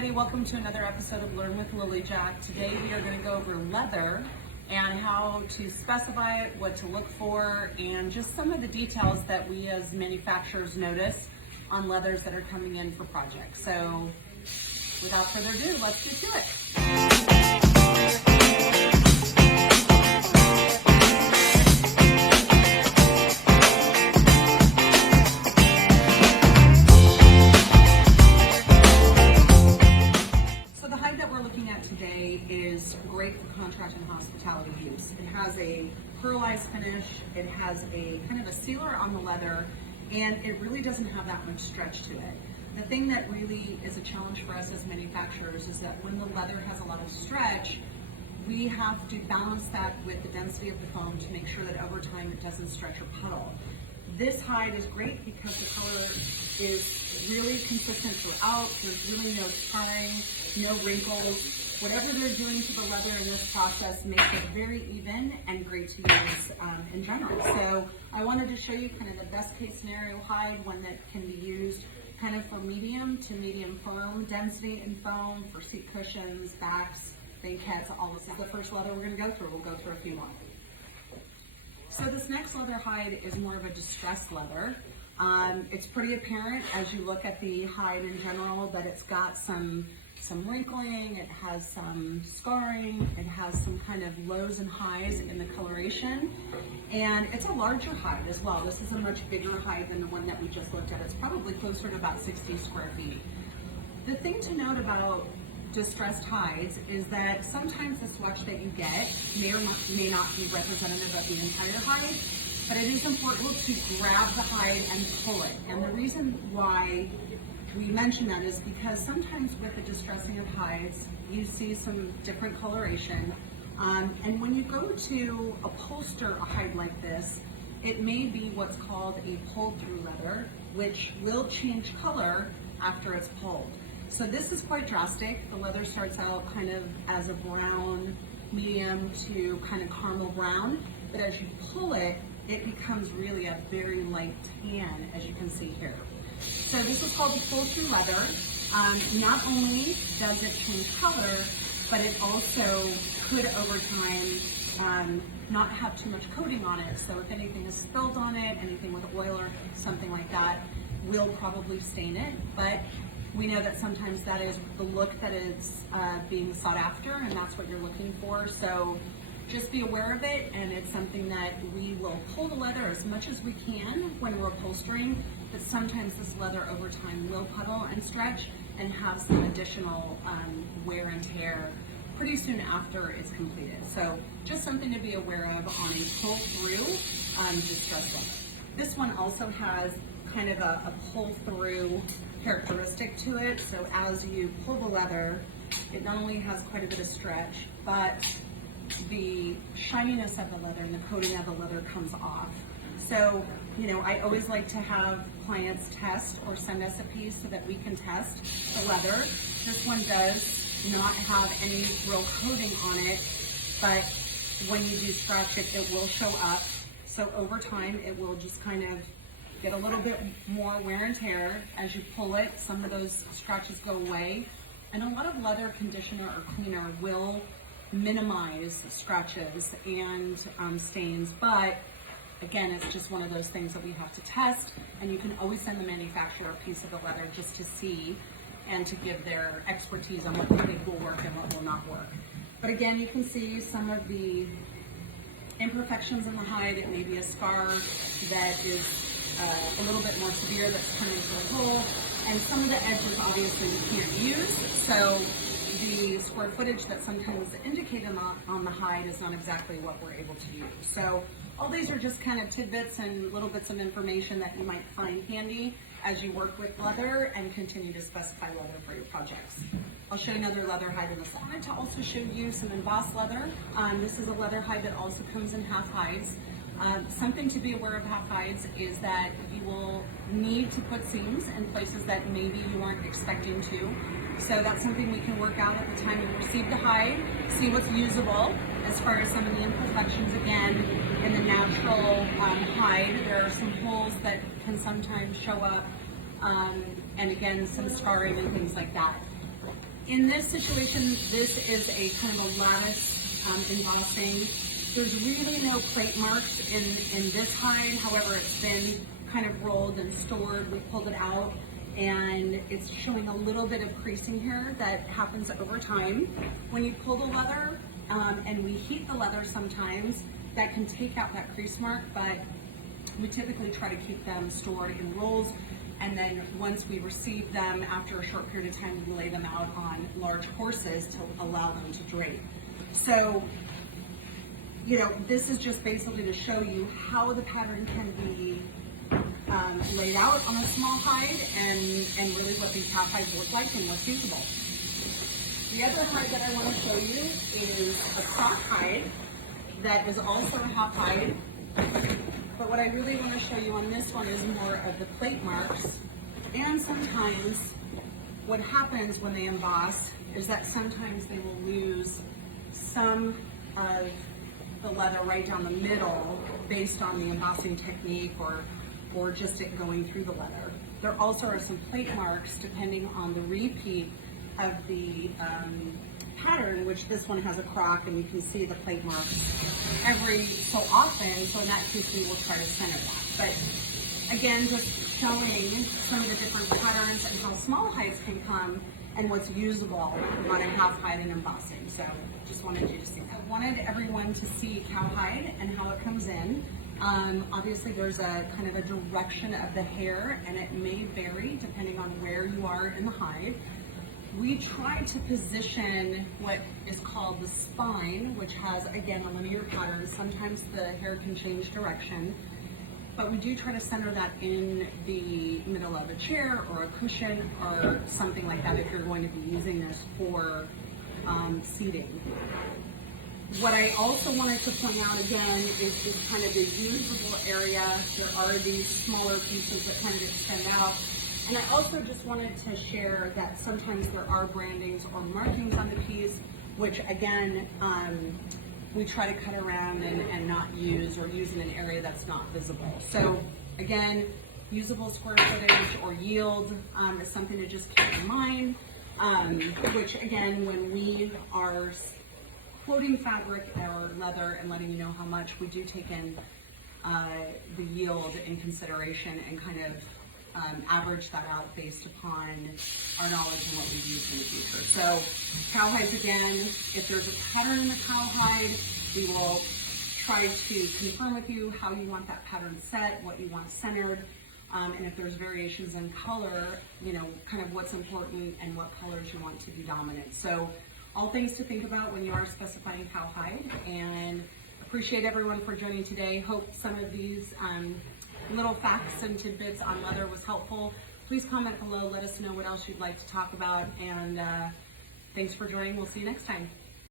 everybody, welcome to another episode of Learn with Lily Jack. Today we are going to go over leather and how to specify it, what to look for, and just some of the details that we as manufacturers notice on leathers that are coming in for projects. So without further ado, let's get to it. Is great for contract and hospitality use. It has a pearlized finish, it has a kind of a sealer on the leather, and it really doesn't have that much stretch to it. The thing that really is a challenge for us as manufacturers is that when the leather has a lot of stretch, we have to balance that with the density of the foam to make sure that over time it doesn't stretch or puddle. This hide is great because the color is really consistent throughout. There's really no scarring, no wrinkles. Whatever they're doing to the leather in this process makes it very even and great to use in general. So I wanted to show you kind of the best case scenario hide, one that can be used kind of for medium to medium foam, density in foam for seat cushions, backs, banquettes, all this is the first leather we're going to go through. We'll go through a few more. So this next leather hide is more of a distressed leather. It's pretty apparent as you look at the hide in general that it's got some wrinkling, it has some scarring, it has some kind of lows and highs in the coloration, and it's a larger hide as well. This is a much bigger hide than the one that we just looked at. It's probably closer to about 60 square feet. The thing to note about distressed hides is that sometimes the swatch that you get may or may not be representative of the entire hide, but it is important to grab the hide and pull it. And the reason why we mention that is because sometimes with the distressing of hides, you see some different coloration. And when you go to upholster a hide like this, it may be what's called a pulled through leather, which will change color after it's pulled. So this is quite drastic. The leather starts out kind of as a brown, medium to kind of caramel brown, but as you pull it, it becomes really a very light tan, as you can see here. So this is called the pull-through leather. Not only does it change color, but it also could over time not have too much coating on it. So if anything is spilled on it, anything with oil or something like that, will probably stain it. But we know that sometimes that is the look that is being sought after, and that's what you're looking for. So just be aware of it, and it's something that we will pull the leather as much as we can when we're upholstering, but sometimes this leather over time will puddle and stretch and have some additional wear and tear pretty soon after it's completed. So just something to be aware of on a pull-through distressed leather. This one also has kind of a pull-through characteristic to it. So as you pull the leather, it not only has quite a bit of stretch, but the shininess of the leather and the coating of the leather comes off. So, you know, I always like to have clients test or send us a piece so that we can test the leather. This one does not have any real coating on it, but when you do scratch it, it will show up. So over time, it will just kind of get a little bit more wear and tear. As you pull it, some of those scratches go away. And a lot of leather conditioner or cleaner will minimize scratches and stains, but again, it's just one of those things that we have to test, and you can always send the manufacturer a piece of the leather just to see and to give their expertise on what they think will work and what will not work. But again, you can see some of the imperfections in the hide. It may be a scar that is a little bit more severe that's turned into a hole, and some of the edges obviously we can't use, so the square footage that sometimes indicated on the hide is not exactly what we're able to use. So all these are just kind of tidbits and little bits of information that you might find handy as you work with leather and continue to specify leather for your projects. I'll show you another leather hide in a second. I wanted to also show you some embossed leather. This is a leather hide that also comes in half hides. Something to be aware of half hides is that you will need to put seams in places that maybe you aren't expecting to. So that's something we can work out at the time you receive the hide, see what's usable as far as some of the imperfections. Again, in the natural hide, there are some holes that can sometimes show up, and again, some scarring and things like that. In this situation, this is a kind of a lattice embossing. There's really no plate marks in this hide. However, it's been kind of rolled and stored. We pulled it out and it's showing a little bit of creasing here that happens over time. When you pull the leather and we heat the leather sometimes, that can take out that crease mark, but we typically try to keep them stored in rolls, and then once we receive them after a short period of time, we lay them out on large horses to allow them to drape. So, you know, this is just basically to show you how the pattern can be laid out on a small hide, and really what these half hides look like and what's usable. The other hide that I want to show you is a crock hide that is also a half hide. But what I really want to show you on this one is more of the plate marks. And sometimes what happens when they emboss is that sometimes they will lose some of the leather right down the middle based on the embossing technique or just it going through the leather. There also are some plate marks depending on the repeat of the pattern, which this one has a crock and you can see the plate marks every so often, so in that case we will try to center that. But again, just showing some of the different patterns and how small hides can come and what's usable on a half hide and embossing. So just wanted you to see that. I wanted everyone to see cowhide and how it comes in. Obviously there's a kind of a direction of the hair and it may vary depending on where you are in the hide. We try to position what is called the spine, which has, again, a linear pattern. Sometimes the hair can change direction, but we do try to center that in the middle of a chair or a cushion or something like that if you're going to be using this for seating. What I also wanted to point out again is kind of the usable area. There are these smaller pieces that kind of extend out. And I also just wanted to share that sometimes there are brandings or markings on the piece, which again, we try to cut around and not use, or use in an area that's not visible. So again, usable square footage or yield is something to just keep in mind, which again, when we are quoting fabric or leather and letting you know how much, we do take in the yield in consideration and kind of average that out based upon our knowledge and what we use in the future. So cowhides, again, if there's a pattern in the cowhide, we will try to confirm with you how you want that pattern set, what you want centered, and if there's variations in color, you know, kind of what's important and what colors you want to be dominant. So all things to think about when you are specifying cowhide, and appreciate everyone for joining today. Hope some of these little facts and tidbits on leather was helpful. Please comment below, let us know what else you'd like to talk about, and thanks for joining. We'll see you next time.